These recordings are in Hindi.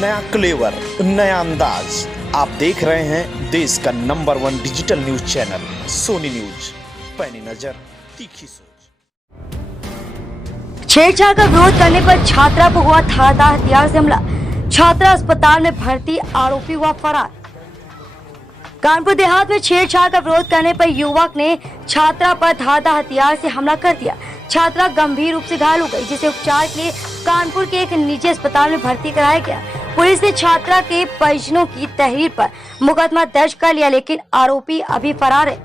नया क्लेवर, नया अंदाज। आप देख रहे हैं देश का number 1 digital news channel Soni news. पैनी नजर, तीखी सोच। छेड़छाड़ का विरोध करने पर छात्रा को हुआ धारदार हथियार से हमला। छात्रा अस्पताल में भर्ती, आरोपी हुआ फरार। कानपुर देहात में छेड़छाड़ का विरोध करने पर युवक ने छात्रा पर धारदार हथियार से हमला कर दिया। छात्रा गंभीर रूप से घायल हो गई, जिसे उपचार के लिए कानपुर के एक निजी अस्पताल में भर्ती कराया गया। पुलिस ने छात्रा के परिजनों की तहरीर पर मुकदमा दर्ज कर लिया, लेकिन आरोपी अभी फरार है।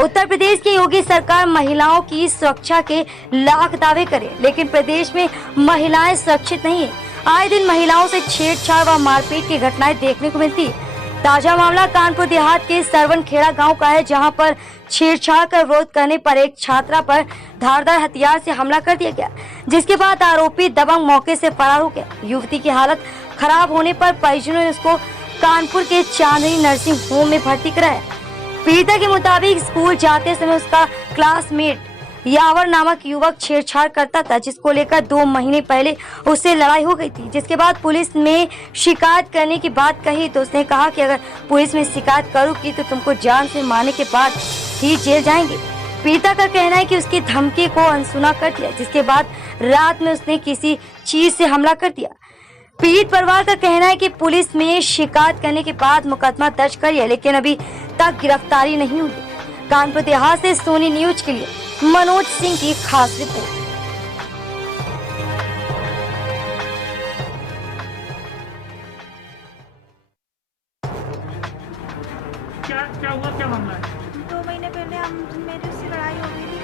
उत्तर प्रदेश की योगी सरकार महिलाओं की सुरक्षा के लाख दावे करे, लेकिन प्रदेश में महिलाएं सुरक्षित नहीं है। आए दिन महिलाओं से छेड़छाड़ व मारपीट की घटनाएं देखने को मिलती है। ताजा मामला कानपुर देहात के सरवन खेड़ा गांव का है, जहां पर छेड़छाड़ का विरोध करने पर एक छात्रा पर धारदार हथियार से हमला कर दिया गया, जिसके बाद आरोपी दबंग मौके से फरार हो गया। युवती की हालत खराब होने पर परिजनों ने उसको कानपुर के चांदनी नर्सिंग होम में भर्ती कराया। पीड़िता के मुताबिक स्कूल जाते समय उसका क्लासमेट यावर नामक युवक छेड़छाड़ करता था, जिसको लेकर 2 महीने पहले उससे लड़ाई हो गई थी। जिसके बाद पुलिस में शिकायत करने की बात कही तो उसने कहा कि अगर पुलिस में शिकायत करूंगी तो तुमको जान से मारने के बाद ही जेल जाएंगे। पीड़िता का कहना है कि उसकी धमकी को अनसुना कर दिया, जिसके बाद रात में उसने किसी चीज से हमला कर दिया। पीड़ित परिवार का कहना है कि पुलिस में शिकायत करने के बाद मुकदमा दर्ज कर लिया, लेकिन अभी तक गिरफ्तारी नहीं हुई। कानपुर देहात से सोनी न्यूज के लिए मनोज सिंह की खास रिपोर्ट। क्या हुआ, क्या मामला है? 2 महीने पहले मेरी उससे लड़ाई हो गई थी।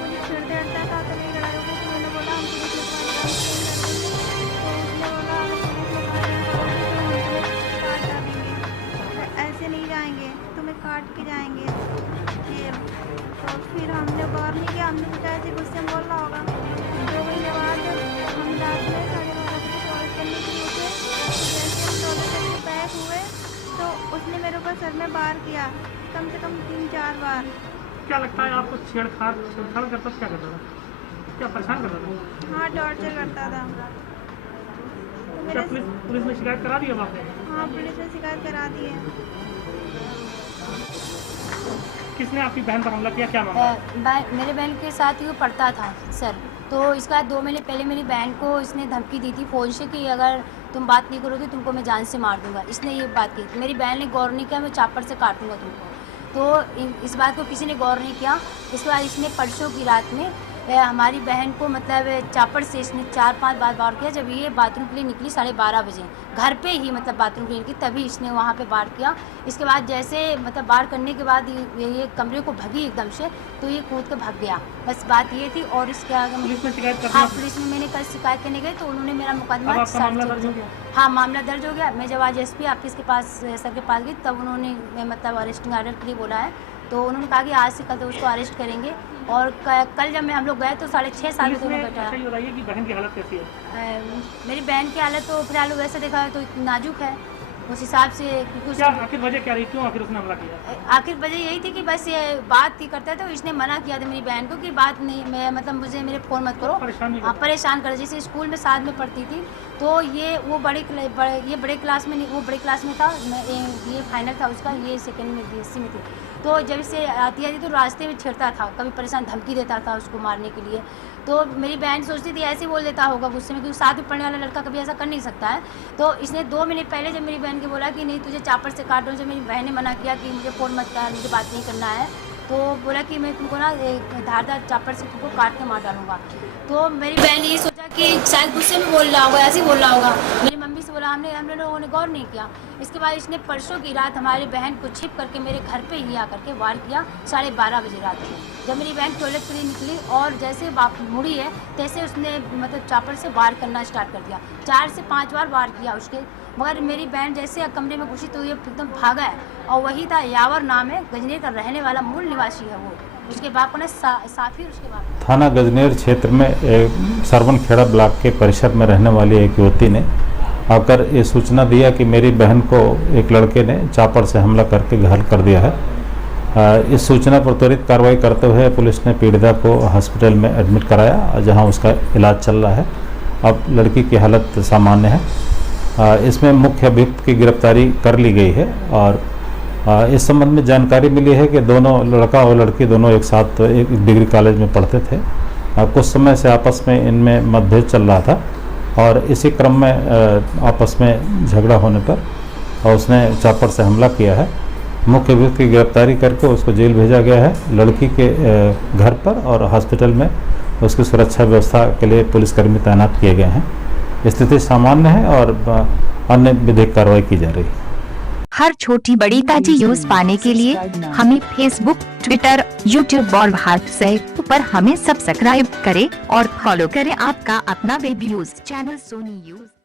मुझे छेड़ता था तो मेरी लड़ाई हो गई थी। मैंने बोला हम पुलिस लिखवा देंगे, तो उसने बोला अगर पुलिस लिखवा देंगे तो हम तुम्हें काट डालेंगे, ऐसे नहीं जाएंगे, तुम्हें काट के जाएंगे जेल। तो फिर हमने गौर नहीं किया, हमने सोचा ऐसे गुस्से में बोल रहा होगा। 2 महीने बाद हम रात में 12:30 बजे टॉयलेट करने के लिए उठे, जैसे हम टॉयलेट करके बैक हुए तो उसने मेरे ऊपर सर में वार किया, कम से कम 3-4 बार। क्या लगता है आपको? छेड़छाड़ करता था? क्या करता था? क्या परेशान करता था? हाँ, टॉर्चर करता था। तो क्या पुलिस में शिकायत करा दी अब आपने? हाँ, पुलिस ने शिकायत करा दी है। किसने आपकी बहन पर हमला किया, क्या मामला? मेरे बहन के साथ ही वो पढ़ता था सर। तो इसका 2 महीने पहले मेरी बहन को इसने धमकी दी थी फ़ोन से कि अगर तुम बात नहीं करोगे तुमको मैं जान से मार दूंगा। इसने ये बात की। मेरी बहन ने गौर नहीं किया, मैं चापड़ से काटूंगा तुमको। तो इस बात को किसी ने गौर नहीं किया। इसके बाद इसने परसों की रात में हमारी बहन को मतलब चापड़ से इसने 4-5 बार वार किया। जब ये बाथरूम के लिए निकली 12:30 बजे, घर पे ही मतलब बाथरूम के लिए निकली, तभी इसने वहाँ पे वार किया। इसके बाद जैसे मतलब वार करने के बाद ये कमरे को भगी एकदम से, तो ये कूद के भाग गया। बस बात ये थी। और इसके आगे पुलिस में शिकायत कर? हाँ, पुलिस में मैंने कल शिकायत करने गई तो उन्होंने मेरा मुकदमा मामला दर्ज हो गया? हाँ, मामला दर्ज हो गया। मैं जब आज SP ऑफिस के पास सर के पास गई तब उन्होंने मतलब अरेस्टिंग आर्डर के लिए बोला है। तो उन्होंने कहा कि आज से कल तो उसको अरेस्ट करेंगे। और कल जब हम लोग गए तो 6.5 साल में बैठा। ये बताइए कि बहन की हालत कैसी है? मेरी बहन की हालत तो फिलहाल वैसे देखा है तो नाजुक है उस हिसाब से। क्या आखिर वजह क्या रही, क्यों आखिर उसने हमला किया? आखिर वजह यही थी कि बस ये बात ही करता है, तो इसने मना किया था मेरी बहन को कि बात नहीं, मैं मतलब मुझे मेरे फ़ोन मत करो, परेशान कर। जैसे स्कूल में साथ में पढ़ती थी तो ये बड़े क्लास में नहीं, वो बड़े क्लास में था, ये फाइनल था उसका, ये सेकेंड में BSc में थी। तो जब इसे आती तो रास्ते में छेड़ता था, कभी परेशान धमकी देता था उसको मारने के लिए। तो मेरी बहन सोचती थी ऐसे बोल देता होगा गुस्से में, क्योंकि साथ में पढ़ने वाला लड़का कभी ऐसा कर नहीं सकता है। तो इसने 2 महीने पहले जब मेरी बहन के बोला कि नहीं तुझे चापड़ से काटो, जब मेरी बहन ने मना किया कि मुझे फ़ोन मत कर, मुझे बात नहीं करना है, तो बोला कि मैं तुमको ना धारदार चापड़ से तुमको काट के मार डालूंगा। तो मेरी बहन ये सोचा कि शायद गुस्से में बोल रहा होगा, ऐसे ही बोल रहा होगा। मेरी मम्मी से बोला, हम लोगों ने गौर नहीं किया। इसके बाद इसने परसों की रात हमारी बहन को छिप करके मेरे घर पे ही आकर के वार किया 12:30 बजे रात में। जब मेरी बहन टॉयलेट के लिए निकली और जैसे मुड़ी है तैसे उसने मतलब चापड़ से वार करना स्टार्ट कर दिया। 4 से 5 बार वार किया उसके, मगर मेरी बहन जैसे कमरे में घुसी तो ये एकदम भागा है। और वही था यावर नाम है, गजनेर का रहने वाला मूल निवासी है वो। उसके बाप को ना साफिर उसके बाप। थाना गजनेर क्षेत्र में एक सरवन खेड़ा ब्लॉक के परिसर में रहने वाली एक युवती ने आकर ये सूचना दिया कि मेरी बहन को एक लड़के ने चापड़ से हमला करके घायल कर दिया है। इस सूचना पर त्वरित कार्रवाई करते हुए पुलिस ने पीड़िता को हॉस्पिटल में एडमिट कराया, जहां उसका इलाज चल रहा है। अब लड़की की हालत सामान्य है। इसमें मुख्य अभियुक्त की गिरफ्तारी कर ली गई है और इस संबंध में जानकारी मिली है कि दोनों लड़का और लड़की दोनों एक साथ एक डिग्री कॉलेज में पढ़ते थे। कुछ समय से आपस में इनमें मतभेद चल रहा था और इसी क्रम में आपस में झगड़ा होने पर उसने चापड़ से हमला किया है। मुख्य अभियुक्त की गिरफ्तारी करके उसको जेल भेजा गया है। लड़की के घर पर और हॉस्पिटल में उसकी सुरक्षा व्यवस्था के लिए पुलिसकर्मी तैनात किए गए हैं। स्थिति सामान्य है और अन्य विधिक कार्रवाई की जा रही है। हर छोटी बड़ी ताजी न्यूज पाने के लिए हमें फेसबुक, ट्विटर, यूट्यूब और व्हाट्सएप पर हमें सब्सक्राइब करें और फॉलो करें आपका अपना web news channel Soni news.